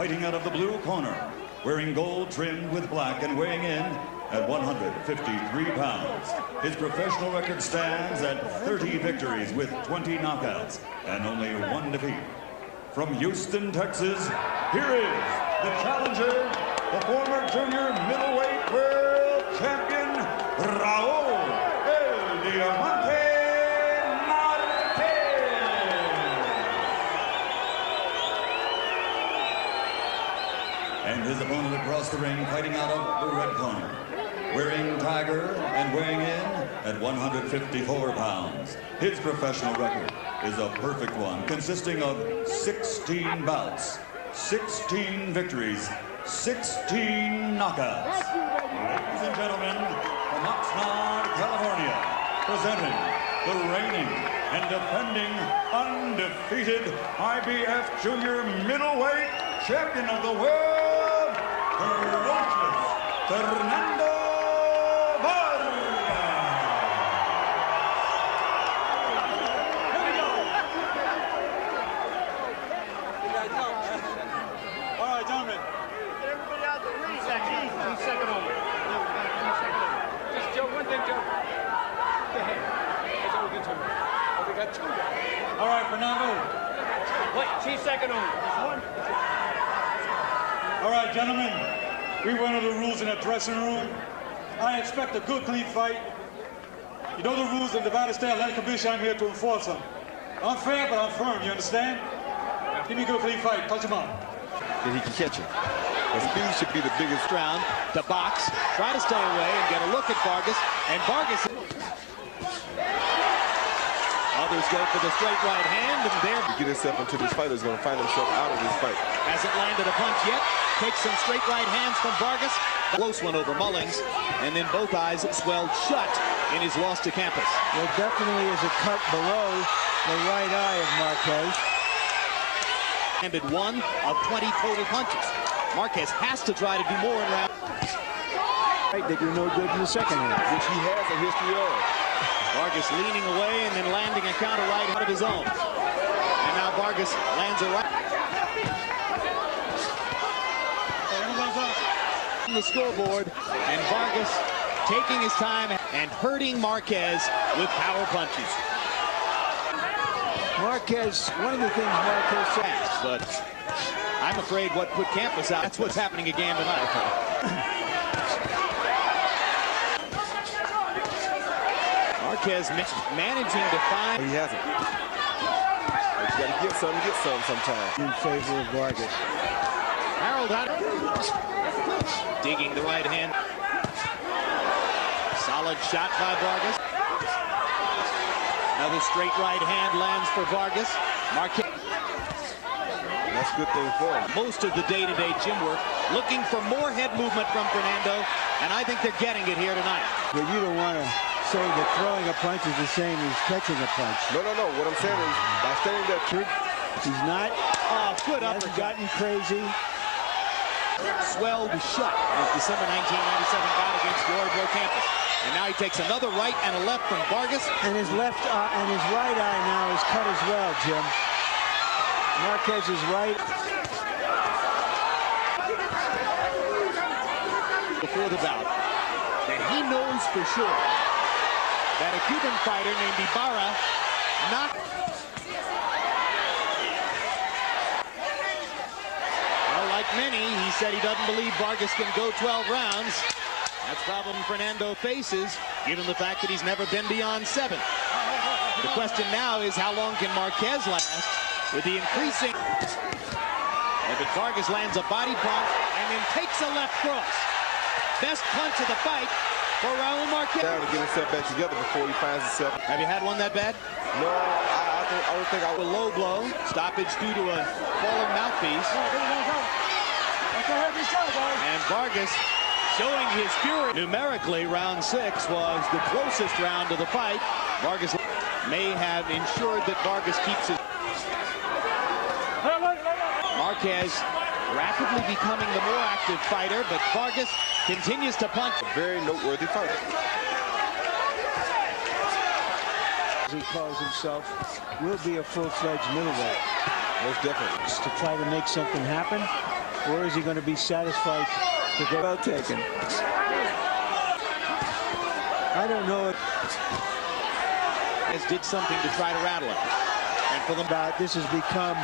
fighting out of the blue corner, wearing gold trimmed with black and weighing in at 153 pounds. His professional record stands at 30 victories with 20 knockouts and only 1 defeat. From Houston, Texas, here is the challenger, the former junior middleweight world champion, Raul Marquez. And his opponent across the ring, fighting out of the red corner, wearing tiger and weighing in at 154 pounds. His professional record is a perfect one, consisting of 16 bouts, 16 victories, 16 knockouts. Ladies and gentlemen, from Oxnard, California, presenting the reigning and defending undefeated IBF junior middleweight champion of the world, Fernando Vargas. All right, gentlemen. Everybody out the ring. Second over. Just Joe, one thing, Joe. Go ahead. That's all we get to. Oh, we got 2 guys. All right, Fernando. Wait, she's second over. All right, gentlemen. We went over the rules in that dressing room. I expect a good, clean fight. You know the rules of the Nevada State Athletic Commission. I'm here to enforce them. I'm fair, but I'm firm. You understand? Give me a good, clean fight. Touch him up. That he can catch him. The speed should be the biggest. Round to box, try to stay away and get a look at Vargas, and Vargas. Others go for the straight right hand, and there. To get himself into this fight, he's going to find himself out of this fight. Hasn't landed a punch yet. Takes some straight right hands from Vargas. Close one over Mullings, and then both eyes swelled shut in his loss to Campos. There definitely is a cut below the right eye of Marquez. Landed 1 of 20 total punches. Marquez has to try to do more in round. Right, they do no good in the second half, Which he has a history of. Vargas leaning away and then landing a counter right out of his own. And now Vargas lands a right. On the scoreboard, and Vargas taking his time and hurting Marquez with power punches. Marquez, one of the things Marquez said. But I'm afraid what put Campos out, that's what's happening again tonight. Marquez managing to find. He hasn't. You got to get some sometimes. In favor of Vargas. Harold out. Digging the right hand. Solid shot by Vargas. Another straight right hand lands for Vargas. Marquez. That's a good thing for him. Most of the day-to-day gym work, looking for more head movement from Fernando, and I think they're getting it here tonight. But you don't want to say that throwing a punch is the same as catching a punch. No. What I'm saying is, by saying that he's not. Oh, good He hasn't uppercut. gotten crazy. Swelled shut in his December 1997 bout against Gloria Campos. And now he takes another right and a left from Vargas. And his left eye and his right eye now is cut as well, Jim. Marquez is right. Before the bout, that he knows for sure that a Cuban fighter named Ibarra knocked. Well, like many, he said he doesn't believe Vargas can go 12 rounds. That's the problem Fernando faces, given the fact that he's never been beyond 7. The question now is, how long can Marquez last with the increasing... But Vargas lands a body punch and then takes a left cross. Best punch of the fight for Raul Marquez. down to get himself back together before he finds himself. Have you had one that bad? No, I don't think I A will. low blow, stoppage due to a fallen mouthpiece. And Vargas showing his fury. Numerically, round 6 was the closest round to the fight. Vargas may have ensured that Vargas keeps his... Marquez rapidly becoming the more active fighter, but Vargas continues to punch. Very noteworthy fighter. As he calls himself, will be a full-fledged middleweight. Most definitely. To try to make something happen. or is he going to be satisfied to go? Well taken. I don't know if did something to try to rattle him. And for them, this has become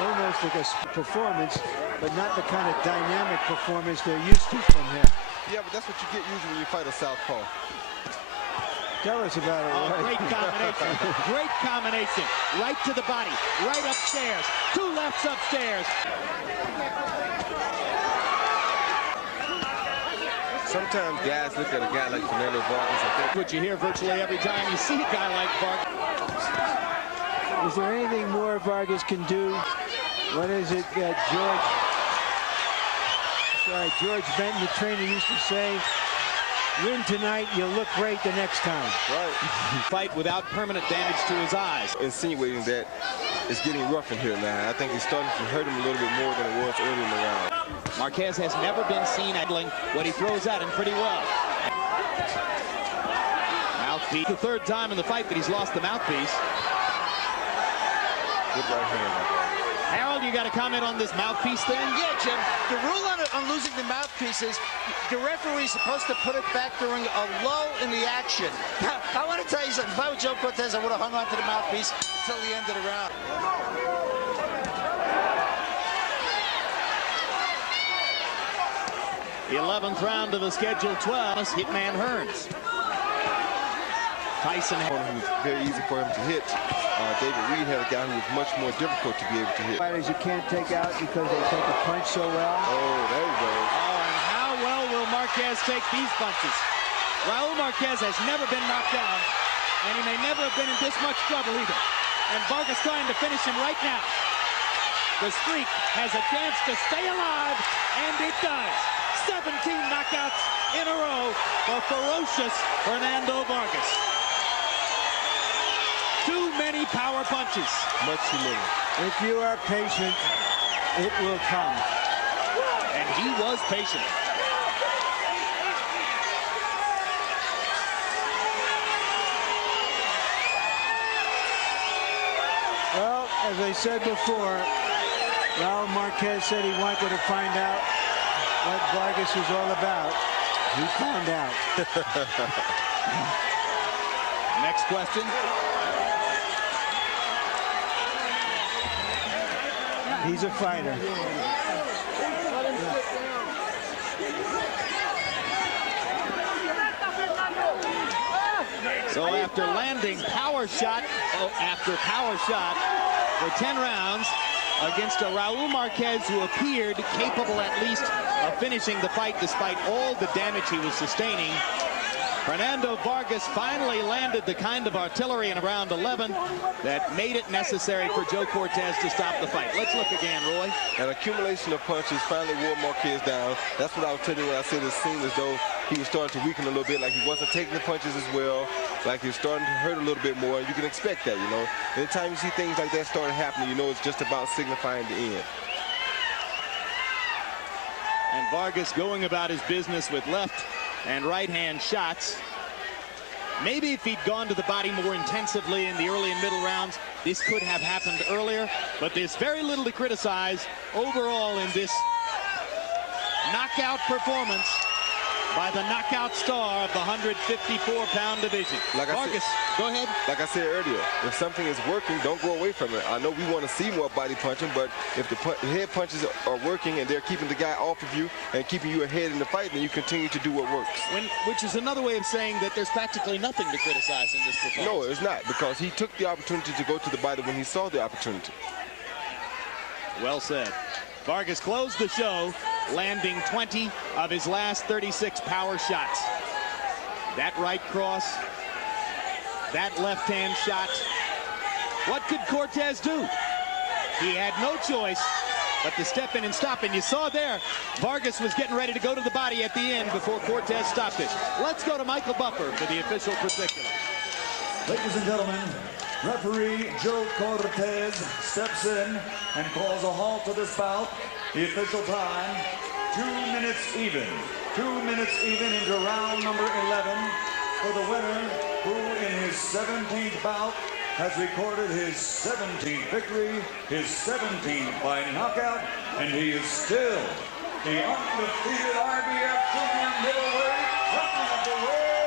almost like a performance, but not the kind of dynamic performance they're used to from him. Yeah, but that's what you get usually when you fight a southpaw. Tell us about it. oh, great combination. Great combination. Right to the body. Right upstairs. 2 lefts upstairs. Sometimes guys look at a guy like Fernando Vargas and think, What you hear virtually every time you see a guy like Vargas. Is there anything more Vargas can do? What is it that George Benton, the trainer, used to say? Win tonight, you'll look great the next time. right, Fight without permanent damage to his eyes. insinuating that it's getting rough in here now. I think he's starting to hurt him a little bit more than it was early in the round. Marquez has never been seen handling what he throws at him pretty well. Mouthpiece. The 3rd time in the fight that he's lost the mouthpiece. Good right hand. Harold, you got a comment on this mouthpiece thing? Yeah, Jim. The rule on losing the mouthpiece is the referee's supposed to put it back during a lull in the action. Now, I want to tell you something. If I were Joe Cortez, I would have hung on to the mouthpiece until the end of the round. The 11th round of the scheduled 12. Hitman Hearns. Tyson. Who was very easy for him to hit. David Reed had a guy who was much more difficult to be able to hit. Fighters you can't take out because they take a punch so well. Oh, there you go. Oh, and how well will Marquez take these punches? Raul Marquez has never been knocked down, and he may never have been in this much trouble either. And Vargas trying to finish him right now. The streak has a chance to stay alive, and it does. 17 knockouts in a row for ferocious Fernando Vargas. Too many power punches. Much too many. If you are patient, it will come. And he was patient. Well, as I said before, Raul Marquez said he wanted to find out what Vargas was all about. He found out. Next question. He's a fighter. So after landing power shot after power shot for 10 rounds against a Raul Marquez who appeared capable at least of finishing the fight despite all the damage he was sustaining, Fernando Vargas finally landed the kind of artillery in round 11 that made it necessary for Joe Cortez to stop the fight. Let's look again, Roy. An accumulation of punches finally wore Marquez down. That's what I was telling you when I said it seemed as though he was starting to weaken a little bit, like he wasn't taking the punches as well, like he was starting to hurt a little bit more. And you can expect that, you know. Anytime you see things like that starting happening, you know it's just about signifying the end. And Vargas going about his business with left and right hand shots. Maybe if he'd gone to the body more intensively in the early and middle rounds, this could have happened earlier. But there's very little to criticize overall in this knockout performance by the knockout star of the 154-pound division. Vargas, go ahead. Like I said earlier, if something is working, don't go away from it. I know we want to see more body punching, but if the head punches are working and they're keeping the guy off of you and keeping you ahead in the fight, then you continue to do what works. Which is another way of saying that there's practically nothing to criticize in this performance. No, it's not, because he took the opportunity to go to the body when he saw the opportunity. Well said. Vargas closed the show, landing 20 of his last 36 power shots. That right cross, that left-hand shot. What could Cortez do? He had no choice but to step in and stop. And you saw there, Vargas was getting ready to go to the body at the end before Cortez stopped it. Let's go to Michael Buffer for the official particular. Ladies and gentlemen, referee Joe Cortez steps in and calls a halt to this bout. The official time, 2 minutes even. 2 minutes even into round number 11 for the winner, who in his 17th bout has recorded his 17th victory, his 17th by knockout, and he is still the undefeated IBF junior middleweight champion of the world.